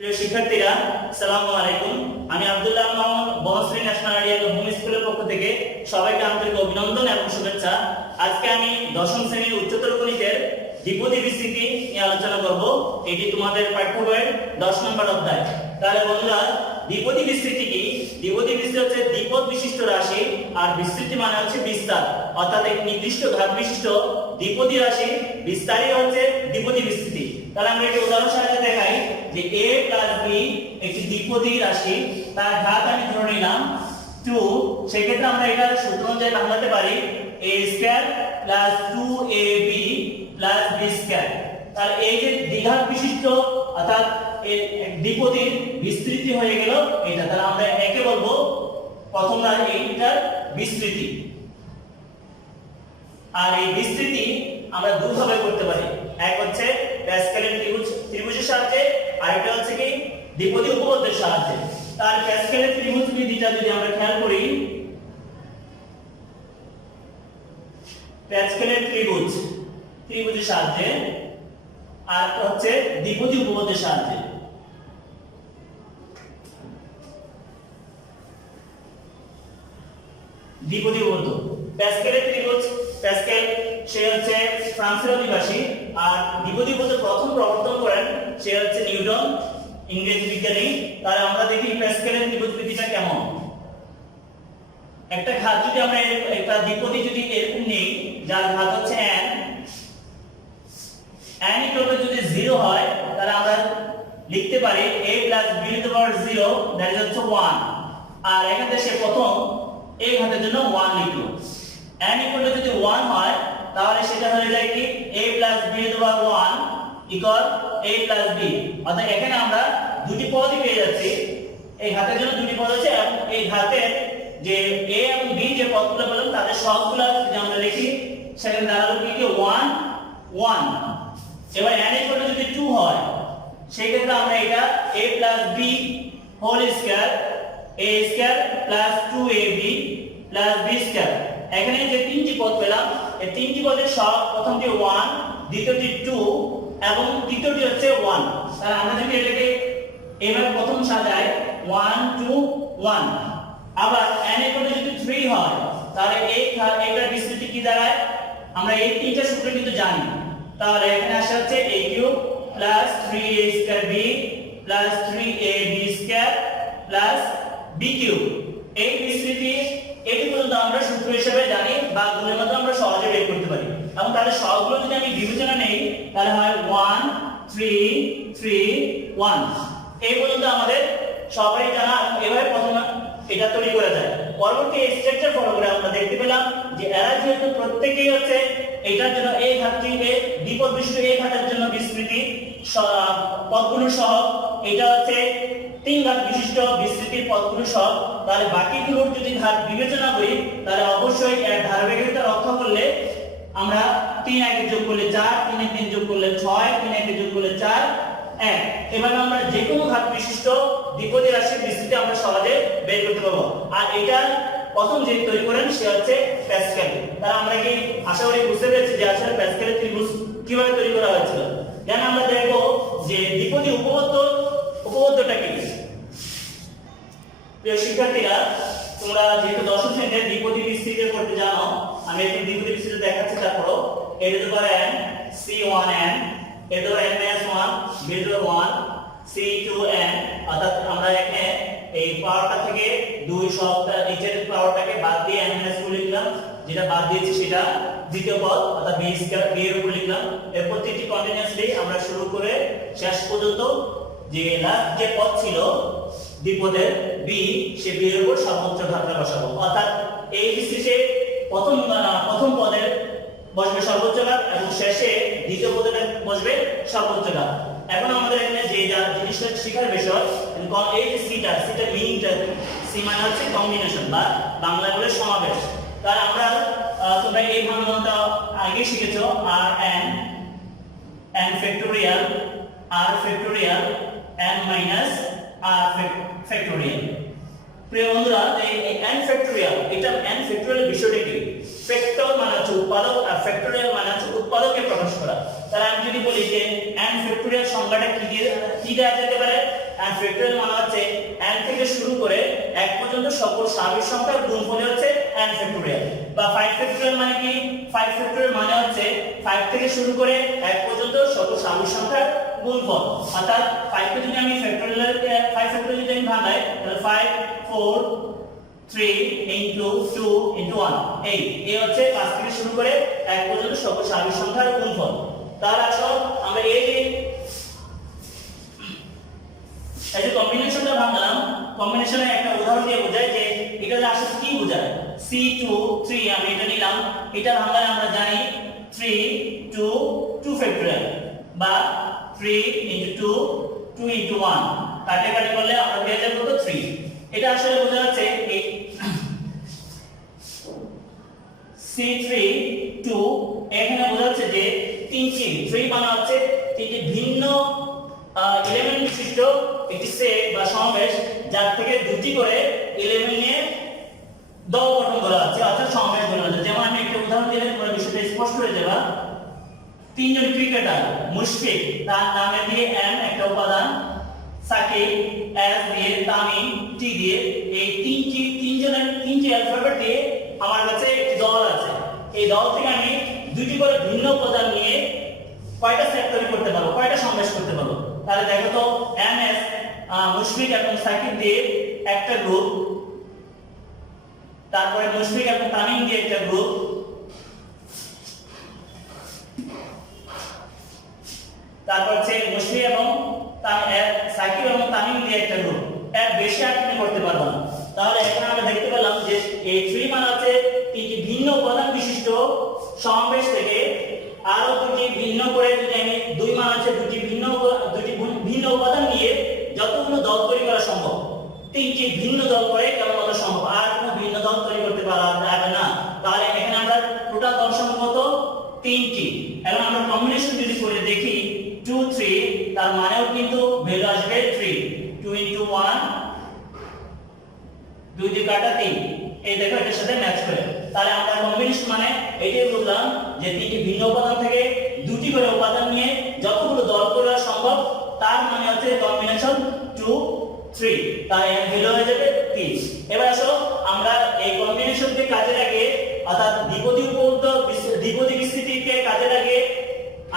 প্রিয় শিক্ষার্থীরা, আসসালামু আলাইকুম। আমি Abdullah Mohammad Banasree national ideal home স্কুলের পক্ষ থেকে সবাইকে আন্তরিক অভিনন্দন এবং শুভেচ্ছা। আজকে আমি দশম শ্রেণীর উচ্চতর গণিতের দ্বিপদী বিস্তৃতি নিয়ে আলোচনা করব। এটি তোমাদের পাঠ্য বইয়ের 10 নম্বর অধ্যায়। তাহলে বন্ধুরা, দ্বিপদী বিস্তৃতি কি? দ্বিপদী বিস্তৃতি হচ্ছে দ্বিপদ বিশিষ্ট রাশি, আর বিস্তৃতি মানে হচ্ছে বিস্তার, অর্থাৎ এক নির্দিষ্ট ঘাত বিশিষ্ট দ্বিপদী রাশি বিস্তারই হচ্ছে দ্বিপদী বিস্তৃতি। তাহলে আমরা একটা উদাহরণ সাহায্যে দেখাই যে a + b একটি দ্বিপদী রাশি, তার ঘাত আমি ধরে নিলাম 2। সেই ক্ষেত্রে আমরা এটা সূত্র অনুযায়ী ভাঙাতে পারি a² + 2ab + b²। তাহলে এই যে দ্বিঘাত বিশিষ্ট অর্থাৎ দ্বিপদীর বিস্তৃতি হয়ে গেল এটা। তাহলে আমরা একে বলবো প্রথম এইটার বিস্তৃতি। আর এই বিস্তৃতি আমরা দুইভাবে করতে পারি, এক হচ্ছে প্যাসকেলের ত্রিভুজের সাহায্যে, আর একটা হচ্ছে কি দ্বিপদী উপপাদ্যের সাহায্যে। তার প্যাসকেলের ত্রিভুজ বিধিটা যদি আমরা খেয়াল করি, প্যাসকেলের ত্রিভুজের সাহায্যে, আর হচ্ছে দ্বিপদী উপপাদ্যের সাহায্যে। দ্বিপদী উপপাদ্য, প্যাসকেলের ত্রিভুজ, প্যাসকেল সে হচ্ছে ফ্রান্সের অধিবাসী, আর দ্বিপদী উপপাদ্য প্রথম প্রবর্তন করেন সে হচ্ছে নিউটন, ইংরেজি বিজ্ঞানী। তাহলে আমরা দেখি প্যাসকেলের ত্রিভুজ বিধিটা কেমন। একটা ঘাত যদি আমরা একটা দ্বিপদী যদি এরকম নেই যার ঘাত হচ্ছে n যদি 0 হয়, তাহলে আমরা লিখতে পারি a + b to power 0 that is হচ্ছে 1। আর এখানে সে প্রথম এই ঘাতের জন্য 1 লিখলো। n যদি 1 হয়, তাহলে সেটা হয়ে যায় কি a + b to power 1 = a + b। অর্থাৎ এখানে আমরা দুটি পদই পেয়ে যাচ্ছি। এই ঘাতের জন্য দুটি পদ আছে, এবং এই ঘাতের যে a এবং b যে পদগুলো পেলাম তাদের সহগগুলো যদি আমরা লিখি, সেখানে দাঁড়ালো কি 1 1। এবার n যদি 2 হয়, সেই ক্ষেত্রে আমরা এটা a + b whole square a² + 2ab + b²। এখানে যে তিনটি পদ পেলাম, এই তিনটি পদের সহগ প্রথমটি 1, দ্বিতীয়টি 2 এবং তৃতীয়টি হচ্ছে 1। তাহলে আমরা যদি এটাকে এভাবে প্রথম সাজাই 1 2 1। আবার n যদি 3 হয়, তাহলে এইটার বিস্তৃতি কি দাঁড়ায়? আমরা এই তিনটা সূত্র কিন্তু জানি। তাহলে এখানে আসে হচ্ছে a³ + 3a²b + 3ab² + b³ এই বিস্তৃতি এটি পর্যন্ত আমরা সূত্র হিসেবে জানি বা গুণের মাধ্যমে আমরা সহজে বের করতে পারি। এবং তাহলে সবগুলো যদি আমি বিবেচনা নেই, তাহলে হয় 1 3 3 1। এই পর্যন্ত আমাদের সবাই জানা। এভাবে প্রথমে এটা তৈরি করা যায়। পরবর্তী স্ট্রাকচার ফলো করে আমরা দেখতে পেলাম যে এরা যেহেতু প্রত্যেকই হচ্ছে এটার জন্য এই ঘাতটিকে দ্বিপদ বিশিষ্ট এই ঘাতের জন্য বিস্তৃতি পদগুলোর সহগ, এটা হচ্ছে 3 ঘাত বিশিষ্ট বিস্তৃতির পদগুলোর সহগ। তাহলে বাকিগুলোর যদি ঘাত বিবেচনা করি, তাহলে অবশ্যই এর ধারাবাহিকতা রক্ষা করলে আমরা 3 একে যোগ করলে 4, 3 এ 3 যোগ করলে 6, 3 একে যোগ করলে 4 1। এভাবে আমরা যে কোনো ঘাত বিশিষ্ট দ্বিপদী রাশির বিস্তৃতি আমরা সহজে বের করতে পারবো। আর এটা প্রথম যে তৈরি করেন সে হচ্ছে প্যাসকেল। তাহলে আমরা কি আশা করি বুঝতে পেরেছি যে আসলে প্যাসকেলের ত্রিভুজ কিভাবে তৈরি করা হয়েছিল। যেন আমরা দেখবো যে দ্বিপদী উপপাদ্যটা কি। প্রিয় শিক্ষার্থীরা, তোমরা যেহেতু দশম শ্রেণীতে দ্বিপদী বিস্তৃতি করতে জানো, আমি একটু দ্বিপদী বিস্তৃতি দেখাচ্ছি। তারপর a to the power n c1n, a to the power n - 1, b to the power 1 c2n। অর্থাৎ আমরা এখানে এই পাওয়ারটা থেকে 2 সবটা নিচের পাওয়ারটাকে বাদ দিয়ে n - 2 লিখলাম, যেটা বাদ দিয়েছি সেটা দ্বিতীয় পদ অর্থাৎ b² b এর উপর লিখলাম। এর প্রত্যেকটি কন্টিনিউয়াসলি আমরা শুরু করে শেষ পর্যন্ত যে লাস্ট যে পদ ছিল দ্বিপদের b, সে b এর উপর সর্বোচ্চ ঘাতটা বসাবো। অর্থাৎ এই বিস্তৃতিতে প্রথম পদের বসবে সর্বোচ্চ ঘাত এবং শেষে দ্বিতীয় পদে বসবে সর্বোচ্চ ঘাত। এখন আমাদের এখানে যে জিনিসটা শেখার বিষয়, এই যে সিটা মিনিংটা, সি মানে হচ্ছে কম্বিনেশন বা বাংলা বলে সমাবেশ। তাহলে আমরা তোমরা এই ভাঙনটা আগে শিখেছো n factorial r factorial n - r factorial. প্রিয় বন্ধুরা, এই n ফ্যাক্টরিয়াল, এটা n ফ্যাক্টরিয়াল বিষয়টা কি? ফ্যাক্টর মানে হচ্ছে উৎপাদক আর ফ্যাক্টরিয়াল মানে হচ্ছে উৎপাদককে প্রকাশ করা। তাহলে আমি যদি বলি যে n ফ্যাক্টরিয়াল সংখ্যাটা কি দেওয়া যেতে পারে? n ফ্যাক্টরিয়াল মানে হচ্ছে n থেকে শুরু করে 1 পর্যন্ত সকল স্বাভাবিক সংখ্যার গুণফল হচ্ছে n ফ্যাক্টরিয়াল। বা 5 ফ্যাক্টরিয়াল মানে কি? 5 ফ্যাক্টরিয়াল মানে হচ্ছে 5 থেকে শুরু করে 1 পর্যন্ত সকল স্বাভাবিক সংখ্যার গুণফল। অর্থাৎ 5 কে যদি আমি ফ্যাক্টরিয়াল 5 ফ্যাক্টরিয়াল যদি আমি ভাঙাই তাহলে 5 4 3 into 2 into 1 এই হচ্ছে 5 থেকে শুরু করে 1 পর্যন্ত সকল স্বাভাবিক সংখ্যার গুণফল। তাহলে আসো আমরা এই যে কম্বিনেশনটা ভাঙলাম, কম্বিনেশনের একটা উদাহরণ দিয়ে বোঝাই যে এটা আসলে কি বোঝায়। C2 3 আমি এটা নিলাম, এটা ভাঙলে আমরা জানি 3 2 2 ফ্যাক্টরিয়াল বা 3 into 2 2 into 1 কাটাকাটি করলে আমরা পেয়ে যাব কত? 3। এটা আসলে বোঝা যাচ্ছে এই C3 2 এখানে বোঝা যাচ্ছে যে 3 মানে হচ্ছে তিনটি ভিন্ন এলিমেন্ট বিশিষ্ট একটি সেট বা সমাবেশ, যার থেকে দুটি করে এলিমেন্ট নিয়ে দল গঠন করা আছে, অর্থাৎ সমাবেশ বলা হচ্ছে। যেমন আমি একটা উদাহরণ দিলে তোমরা বিষয়টা স্পষ্ট হয়ে যাবে। তিনজন ক্রিকেটার, মুশফিক তার নামে দিয়ে এম একটা উপাদান, সাকিব এস দিয়ে, তামিম টি দিয়ে, এই তিনজনের তিনটি অ্যালফাবেট দিয়ে আমার কাছে একটি দল আছে। এই দল থেকে আমি দুটি করে ভিন্ন উপাদান নিয়ে কয়টা সেট তৈরি করতে পারবো, কয়টা সমাবেশ করতে পারবো? তাহলে দেখো তো, এম এস মুশফিক এবং সাকিব দিয়ে একটা গ্রুপ, তারপরে মুশফিক এবং তামিম দিয়ে একটা গ্রুপ, তারপর হচ্ছে মুশফিক এবং সাকিব এবং তামিম দিয়ে একটা গ্রুপ। এর বেশি আর তুমি করতে পারবো না। তাহলে এখন আমরা দেখতে পেলাম যে এই 3 মানে হচ্ছে তিনটি ভিন্ন উপাদান বিশিষ্ট সমাবেশ থেকে আরো দুটি ভিন্ন করে, যদি আমি 2 মানে হচ্ছে দুটি ভিন্ন উপাদান নিয়ে যতগুলো দল তৈরি করা সম্ভব, তিনটি ভিন্ন দল করে কেবল করা সম্ভব, আর কোনো ভিন্ন দল তৈরি করতে পারা যাবে না। তাহলে এখানে আমরা টোটাল দল সংখ্যা কত? 3টি। এখন আমরা কম্বিনেশন যদি করে দেখি 2 3, তার মানেও কিন্তু ভ্যালু আসবে 3। 2 into 1 2 দিয়ে কাটা 3, এই দেখো এটার সাথে ম্যাচ করে। তাহলে আমরা কম্বিনেশন মানে এটাই বুঝলাম যে তিনটি ভিন্ন উপাদান থেকে দুটি করে উপাদান নিয়ে যতগুলো দল করা সম্ভব, তার মানে হচ্ছে কম্বিনেশন 2 3। তাই এর ভ্যালু হয়ে যাবে 3। এবার আসো আমরা এই কম্বিনেশনকে কাজে লাগিয়ে, অর্থাৎ দ্বিপদী বিস্তৃতিকে কাজে লাগিয়ে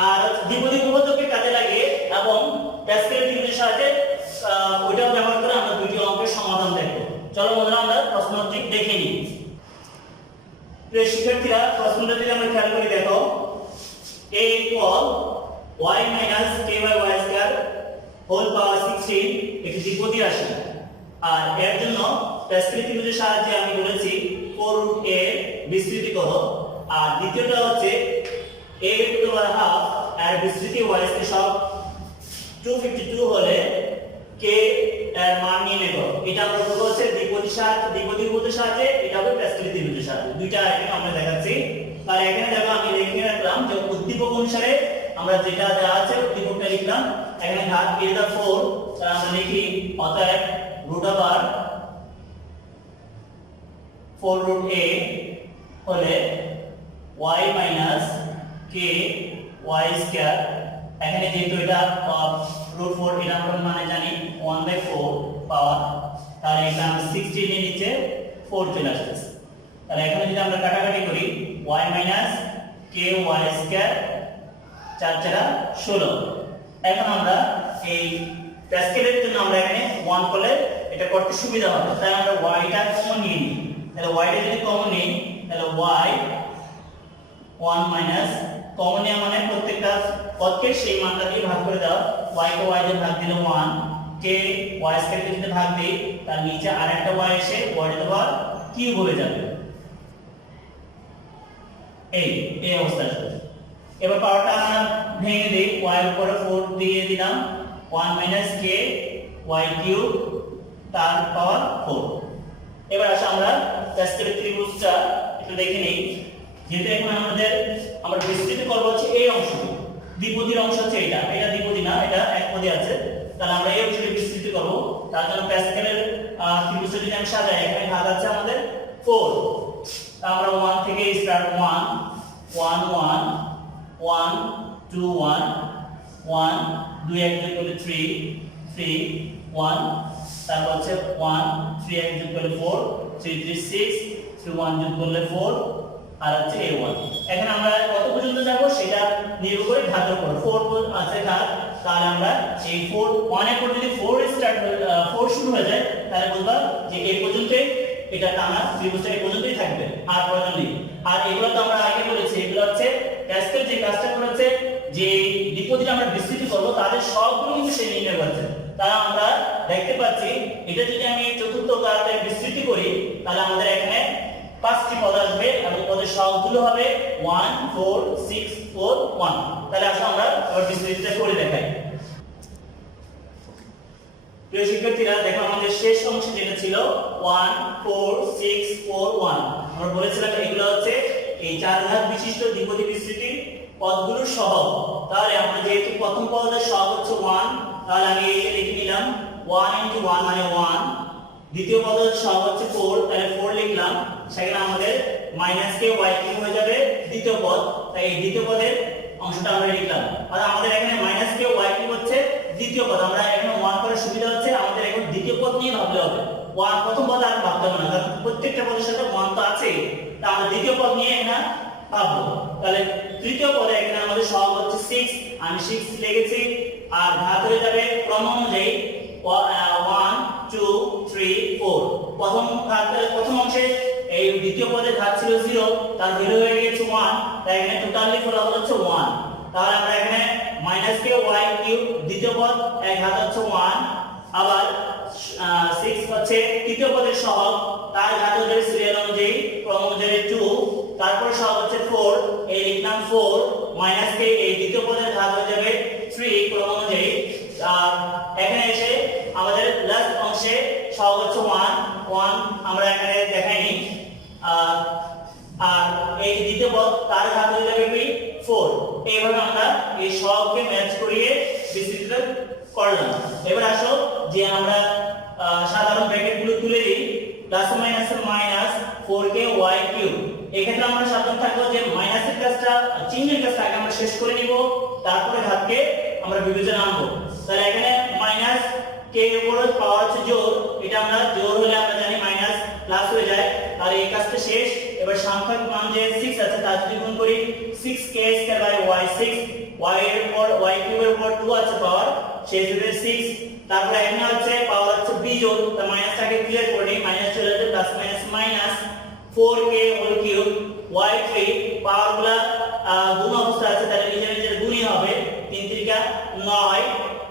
আর দ্বিপদী উপপাদ্যকে কাজে লাগিয়ে এবং প্যাসকেল থিওরির সাহায্যে ওইটা ব্যবহার করে আমরা দুটি অঙ্কের সমাধান দেখব। চলো বন্ধুরা আমরা প্রশ্নটি দেখে নিই। প্রিয় শিক্ষার্থীরা, প্রশ্নটা যদি আমরা খেয়াল করে দেখো, a equal y minus k by y square whole power 16 একটি দ্বিপদী রাশি। আর এর জন্য প্যাসকেল থিওরির সাহায্যে আমি বলেছি 4√a বিস্তৃতি করো। আর দ্বিতীয়টা হচ্ছে a to the power half এর বিস্তৃতি y কে সব 252 হলে k এর মান নির্ণয় করো। এটা আমরা করব হচ্ছে দ্বিপদী উপপাদ্যের সাহায্যে, এটা হবে প্যাসকেল থিওরির সাহায্যে। দুইটা আইটেম আমরা দেখাচ্ছি। তাহলে এখানে দেখো আমি লিখে রাখলাম যে উদ্দীপক অনুসারে আমরা যেটা দেওয়া আছে উদ্দীপকটা লিখলাম। এখানে ঘাত a the 4, তাহলে আমরা লিখি অতএব √4√a হলে y minus k y square। এখানে যেহেতু এটা √4, এটা আমরা মানে জানি 1/4 পাওয়ার, তাহলে এখানে আমরা 16 এর নিচে 4 চলে আসছে। তাহলে এখানে যদি আমরা কাটাকাটি করি y minus k y square 4 4 16। এখন আমরা এই প্যাসকেলের জন্য আমরা এখানে 1 করলে এটা করতে সুবিধা হবে, তাই আমরা y টা কমন নিয়ে নিই। তাহলে y টা যদি কমন নিই তাহলে y 1 minus কমন নেওয়া মানে প্রত্যেকটা পদকে সেই মানটা দিয়ে ভাগ করে দাও। y কে y দিয়ে ভাগ দিলে 1, k y স্কয়ার কে যদি ভাগ দেই তার নিচে আরেকটা y এসে y এর পাওয়ার কিউব হয়ে যাবে। এই অবস্থা আসবে। এবার পাওয়ারটা আমরা ভেঙে দেই, y এর উপরে 4 দিয়ে দিলাম, 1 minus k y কিউব তার পাওয়ার 4। এবার আসো আমরা প্যাসকেল ত্রিভুজটা একটু দেখে নেই। যেটা এখন আমরা বিস্তৃত করব হচ্ছে এই অংশটি, দ্বিপদীর অংশ হচ্ছে এটা দ্বিপদী না, এটা একপদী আছে। তাহলে আমরা এই অংশটি বিস্তৃত করব। তার জন্য প্যাসকেলের ত্রিভুজটা যদি আমি সাজাই এখানে ঘাত আছে আমাদের 4 আমরা 1 থেকে স্টার্ট 1 1 1 1 2 1 1 2 এক যোগ করলে 3 3 1 তারপর হচ্ছে 1 3 এক যোগ করলে 4 3 3 6 3 1 যোগ করলে 4 আর হচ্ছে a1 এখানে আমরা কত পর্যন্ত যাব সেটা নির্ভর করে ঘাতের উপর 4 আছে ঘাত তাহলে আমরা এই 4 1 এর পর যদি 4 স্টার্ট 4 শুরু হয়ে যায় তাহলে বলবা যে এই পর্যন্ত এটা টানা ত্রিভুজটা এই পর্যন্তই থাকবে আর প্রয়োজন নেই আর এগুলো তো আমরা আগে বলেছি এগুলো হচ্ছে ক্যাসকেল যে কাজটা করেছে যে দ্বিপদীটা আমরা বিস্তৃতি করব তাদের সবগুলো কিন্তু সে নির্ণয় করেছে তাহলে আমরা দেখতে পাচ্ছি এটা যদি আমি চতুর্থ ঘাতের বিস্তৃতি করি তাহলে আমাদের এখানে 5টি পদ আসবে এবং পদের সহগগুলো হবে 1 4 6 4 1 তাহলে আসলে আমরা আবার বিস্তৃতিটা করে দেখাই প্রিয় শিক্ষার্থীরা দেখো আমাদের শেষ অংশে যেটা ছিল 1 4 6 4 1 আমরা বলেছিলাম এগুলো হচ্ছে এই চার ঘাত বিশিষ্ট দ্বিপদী বিস্তৃতি পদগুলোর সহগ তাহলে আমরা যেহেতু প্রথম পদের সহগ হচ্ছে 1 তাহলে আমি এটা লিখে নিলাম 1 * 1 মানে 1 দ্বিতীয় পদের সহগ হচ্ছে 4 তাহলে 4 লিখলাম সেখানে আমাদের মাইনাস কে y কিউব হয়ে যাবে দ্বিতীয় পদ তাই এই দ্বিতীয় পদের অংশটা আমরা লিখলাম আর আমাদের এখানে মাইনাস কে y কিউব হচ্ছে দ্বিতীয় পদ আমরা এখানে 1 করার সুবিধা হচ্ছে আমাদের এখন দ্বিতীয় পদ নিয়ে ভাবলে হবে 1 প্রথম পদ আর ভাবতে হবে না কারণ প্রত্যেকটা পদের সাথে 1 তো আছেই তাই আমরা দ্বিতীয় পদ নিয়ে এখানে ভাববো তাহলে তৃতীয় পদে এখানে আমাদের সহগ হচ্ছে 6 আমি 6 লিখেছি আর ঘাত হয়ে যাবে ক্রম অনুযায়ী 1 2 3 4 প্রথম অংশে এই দ্বিতীয় পদের ঘাত ছিল 0 তার ভ্যালু হয়ে গেছে 1 তাই এখানে টোটালি ফলাফল হচ্ছে 1 তাহলে আমরা এখানে মাইনাস কে y কিউব দ্বিতীয় পদ এর ঘাত হচ্ছে 1 আবার 6 হচ্ছে তৃতীয় পদের সহগ তার ঘাত হয়ে যাবে সিরিয়াল অনুযায়ী ক্রম অনুযায়ী 2 তারপর সহগ হচ্ছে 4 এই লিখলাম 4 মাইনাস কে এই দ্বিতীয় পদের ঘাত হয়ে যাবে 3 ক্রম অনুযায়ী এখানে এসে আমাদের লাস্ট অংশে সহগ হচ্ছে 1 আমরা এখানে দেখাইনি আর এই দ্বিতীয় পদ তার ঘাত হয়ে যাবে কি 4 এইভাবে আমরা এই সহগকে ম্যাচ করিয়ে বিস্তৃত করলাম এবার আসো যে আমরা সাধারণ ব্র্যাকেটগুলো তুলে দিই plus minus minus 4k y cube এক্ষেত্রে আমরা সাবধান থাকবো যে মাইনাসের কাজটা চিহ্নের কাজটা আগে আমরা শেষ করে নিব তারপরে ঘাতকে আমরা বিবেচনা আনবো তাহলে এখানে মাইনাস k এর উপর পাওয়ার হচ্ছে জোর এটা আমরা জোর হলে আমরা জানি মাইনাস প্লাস হয়ে যায় আর এই কাজটা শেষ এবার সংখ্যার মান যে 6 আছে তার যদি গুণ করি 6k square by y 6 y এর উপর y কিউবের উপর 2 আছে পাওয়ার সেই হিসেবে 6 তারপর এখানে হচ্ছে পাওয়ার হচ্ছে বিজোড় তো মাইনাসটাকে ক্লিয়ার করে নিই মাইনাস চলে যাবে plus minus minus 4k whole cube y3 পাওয়ারগুলো গুণ অবস্থা আছে তাহলে নিজের নিজের গুণই হবে 3 3 9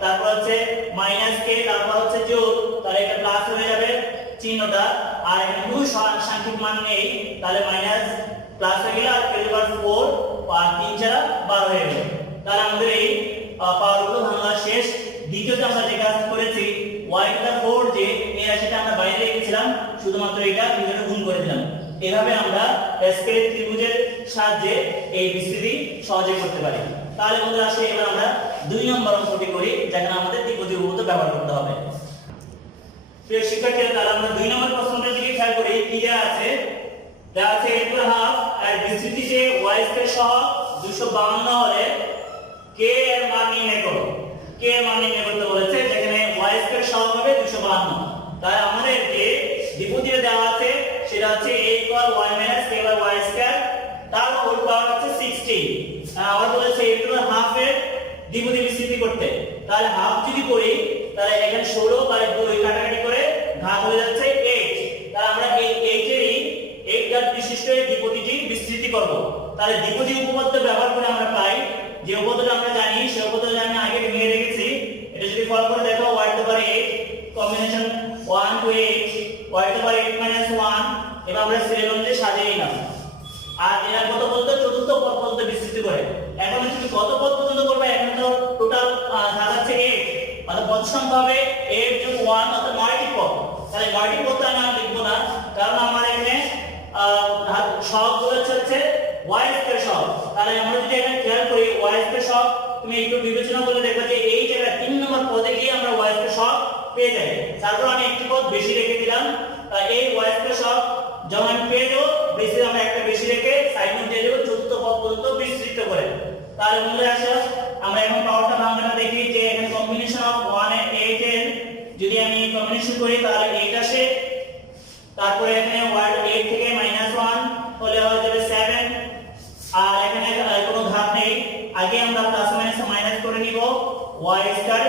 তারপর হচ্ছে মাইনাস k তারপর হচ্ছে যোগ তাহলে এটা প্লাস হয়ে যাবে চিহ্নটা আর এখানে কোনো সাংখ্যিক মান নেই তাহলে মাইনাস প্লাস হয়ে গেল আর পেলে 4 আর 3 4 12 হয়ে গেল তাহলে আমাদের এই পাওয়ারগুলো ভাঙা শেষ দ্বিতীয়তে আমরা যে কাজ করেছি y4 যে এই রাশিটা আমরা বাইরে রেখেছিলাম শুধুমাত্র এটা ভিতরে গুণ করে দিলাম এভাবে আমরা প্যাসকেলের ত্রিভুজের সাহায্যে এই বিস্তৃতি সহজে করতে পারি তাহলে বন্ধুরা আসলে এবার আমরা 2 নম্বর অঙ্কটি করি যেখানে আমাদের দ্বিপদী বহুপদ ব্যবহার করতে হবে প্রিয় শিক্ষার্থীরা তাহলে আমরা 2 নম্বর প্রশ্নটার দিকে খেয়াল করি কি দেয়া আছে a2 এর বিস্তৃতিতে y2 সহ 252 হলে k এর মান নির্ণয় করো k এর মান নির্ণয় করতে বলেছে যেখানে y2 সহ হবে 252 তাই আমাদের যে দ্বিপদীতে দেওয়া আছে সেটা হচ্ছে a = y - k / y2 তার হোল পাওয়ার হচ্ছে 16 আবার বলেছে a2 এর দ্বিপদী বিস্তৃতি করতে তাহলে হাফ যদি করি তাহলে এখানে 16 বাই 2 কাটাকাটি করে ঘাত হয়ে যাচ্ছে 8 তাহলে আমরা এই 8 এরই 8 ঘাত বিশিষ্ট এই দ্বিপদীটি বিস্তৃতি করব তাহলে দ্বিপদী উপপাদ্য ব্যবহার করে আমরা পাই যে উপপাদ্যটা আমরা জানি সেই উপপাদ্যটা আমি আগে ভেঙে রেখেছি এটা যদি ফলো করে দেখো y⁴ কম্বিনেশন 1 to 8 y⁴ - 1 এবার আমরা সিরিয়াল অনুযায়ী সাজিয়ে নিলাম আর এরা কত পর্যন্ত চতুর্থ পদ পর্যন্ত বিস্তৃতি করে এখন তুমি কত পদ পর্যন্ত করবে এখন তো টোটাল ধারা আছে 8 মানে পদ সংখ্যা হবে 8 + 1 অর্থাৎ 9টি পদ তাহলে 9টি পদ আমি আর লিখব না কারণ আমার এখানে সহগ বলেছে হচ্ছে y2 সহগ তাহলে আমরা যদি এখানে খেয়াল করি y2 সহগ তুমি একটু বিবেচনা করে দেখবে যে এই জায়গায় 3 নম্বর পদে গিয়ে আমরা y2 সহগ পেয়ে যাই। তারপর আমি একটি পদ বেশি রেখে দিলাম, এই y স্কয়ার সহগ যখন আমি পেয়ে যাবো বেশি আমরা একটা বেশি রেখে সাইড নোট দিয়ে দেবো চতুর্থ পদ পর্যন্ত বিস্তৃত করে। তাহলে মূলে আসো আমরা এখন পাওয়ারটা ভাঙাটা দেখি যে এখানে কম্বিনেশন অফ 1 এন্ড 8 এর যদি আমি কম্বিনেশন করি তাহলে 8 আসে, তারপরে এখানে 8 থেকে -1 হলে হয়ে যাবে 7, আর এখানে কোনো ধাপ নেই, আগে আমরা প্লাস মাইনাস মাইনাস করে নিব y স্কয়ার,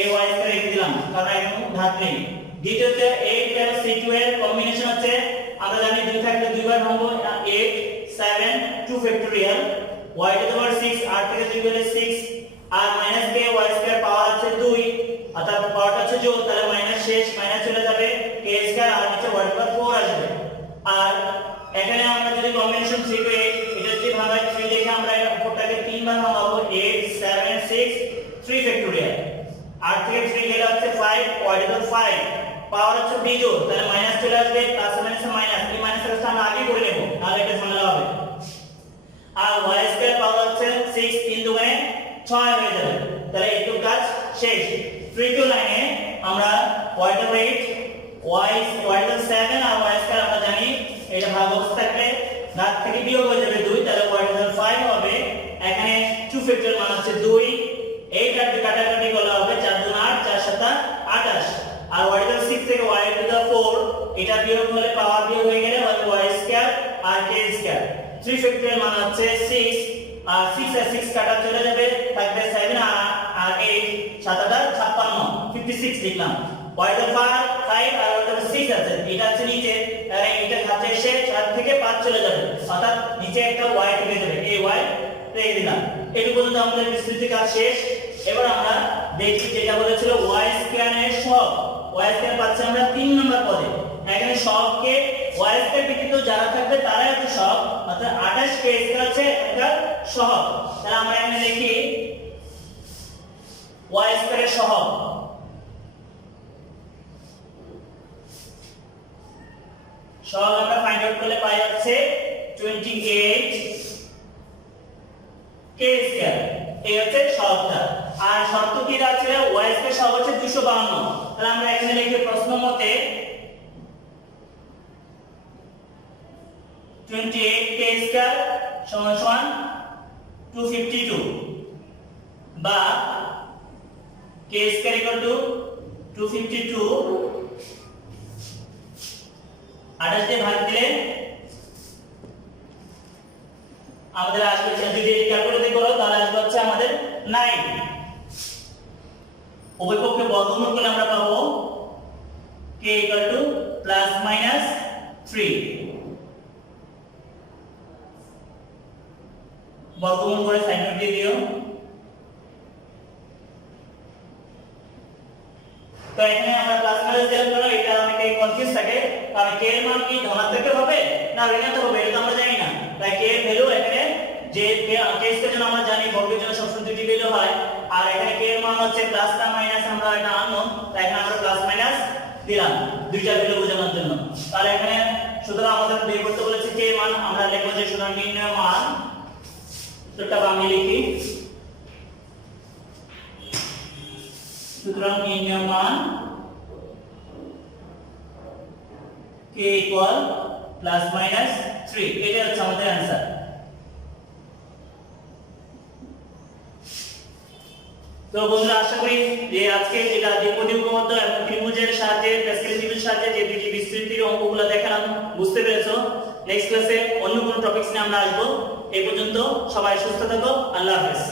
এই y স্কয়ার রেখে দিলাম কারণ এখন ধাপ নেই। দ্বিতীয়তে 8 প্লাস c2 এর কম্বিনেশন হচ্ছে আমরা জানি 2 থাকলে দুইবার ভাঙবো, 8 7 2 ফ্যাক্টরিয়াল y টু দি পাওয়ার 6, 8 থেকে 2 গেলে 6, আর মাইনাস কে y স্কয়ার পাওয়ার আছে 2, অর্থাৎ পাওয়ারটা আছে যোগ, তাহলে মাইনাস শেষ মাইনাস চলে যাবে k স্কয়ার আর নিচে y টু দি পাওয়ার 4 আসবে। আর এখানে আমরা যদি কম্বিনেশন 3 টু 8 এটা যদি ভাঙাই 3 দেখে আমরা এই উপরটাকে 3 বার ভাঙাবো, 8 7 6 3 ফ্যাক্টরিয়াল, 8 থেকে 3 গেলে হচ্ছে 5 y টু দি পাওয়ার 5, পাওয়ার হচ্ছে বিজোড় তাহলে মাইনাস চলে আসবে, প্লাস মাইনাস মাইনাস, এই মাইনাসের কাজটা আমরা আগে করে নেব তাহলে এটা ঝামেলা হবে। আর y স্কয়ার পাওয়ার হচ্ছে 6 3 দুগুণে 6 হয়ে যাবে, তাহলে একটু কাজ শেষ। 3 টু লাইনে আমরা y টু 8 y টু 7 আর y স্কয়ার আমরা জানি এটা ভাগ অবস্থা থাকলে দাগ থেকে বিয়োগ হয়ে যাবে 2, তাহলে y টু 5 হবে। এখানে 2 ফ্যাক্টরিয়াল মান হচ্ছে 2, এই কাটাকাটি করলে হবে 4 2 8 4 7 28, আর y টু 6 থেকে y টু 4 এটা বিয়োগ হলে পাওয়ার বিয়োগ হয়ে গেলে হবে y স্কয়ার আর k স্কয়ার। 3 ফ্যাক্টরিয়াল মান হচ্ছে 6, আর 6 আর 6 কাটা চলে যাবে, থাকবে 7 আর 8 7 56 56 লিখলাম। y টু 5 আর y টু 6 আছে, এটা আছে নিচে, তাহলে এটা কাছে এসে 4 থেকে 5 চলে যাবে, অর্থাৎ নিচে একটা y থেকে যাবে, এই y রেখে দিলাম। এই পর্যন্ত আমাদের বিস্তৃতি কাজ শেষ। এবার আমরা দেখি যেটা বলেছিল y স্কয়ার এর সহগ, y স্কয়ার পাচ্ছি আমরা 3 নম্বর পদে। এখানে সহগকে y স্কয়ার ব্যতীত যারা থাকবে তারাই হচ্ছে সহগ, অর্থাৎ 28 k স্কয়ার হচ্ছে এটা সহগ। তাহলে আমরা এখানে দেখি y স্কয়ার এর সহগ, সহগ আমরা ফাইন্ড আউট করলে পাই যাচ্ছে 28 k স্কয়ার, এই হচ্ছে সহগটা। আর শর্ত কি আছে, y স্কয়ার সহগ হচ্ছে 252, তাহলে আমরা এখানে লিখি প্রশ্ন মতে 28 k স্কয়ার সমান সমান 252, বা k স্কয়ার ইকুয়াল টু 252 28 দিয়ে ভাগ দিলে আমাদের আসবে, যদি ক্যালকুলেট করো তাহলে আসবে হচ্ছে আমাদের 9। উভয় পক্ষে বর্গমূল করলে আমরা পাবো k equal to plus minus 3, বর্গমূল করে সাইন নোট দিয়ে দিও। তো এখানে আমরা প্লাস মাইনাস দিলাম কারণ এটা অনেকে কনফিউজ থাকে, কারণ k এর মান কি ধনাত্মক হবে না ঋণাত্মক হবে এটা তো আমরা জানি না, তাই k এর ভ্যালু এখানে যে k স্কয়ার জন্য আমরা জানি বর্গের জন্য সবসময় দুটি ভ্যালু হয়, আর এখানে k এর মান হচ্ছে প্লাস না মাইনাস আমরা এটা আননোন, তাই এখানে আমরা প্লাস মাইনাস দিলাম দুইটা ভ্যালু বোঝানোর জন্য। তাহলে এখানে সুতরাং আমাদের বের করতে বলেছে k এর মান, আমরা লিখব যে সুতরাং নির্ণয় মান, এটা আমি লিখি সুতরাং নির্ণয় মান k ইকুয়াল প্লাস মাইনাস 3, এটা হচ্ছে আমাদের आंसर। তো বন্ধুরা আশা করি যে আজকে যেটা দ্বিপদী উপপাদ্য এবং ত্রিভুজের সাহায্যে প্যাসকেলের সাহায্যে যে দুটি বিস্তৃতির অঙ্কগুলো দেখালাম বুঝতে পেরেছো। নেক্সট ক্লাসে অন্য কোনো টপিকস নিয়ে আমরা আসবো। এই পর্যন্ত সবাই সুস্থ থাকো, আল্লাহ হাফেজ।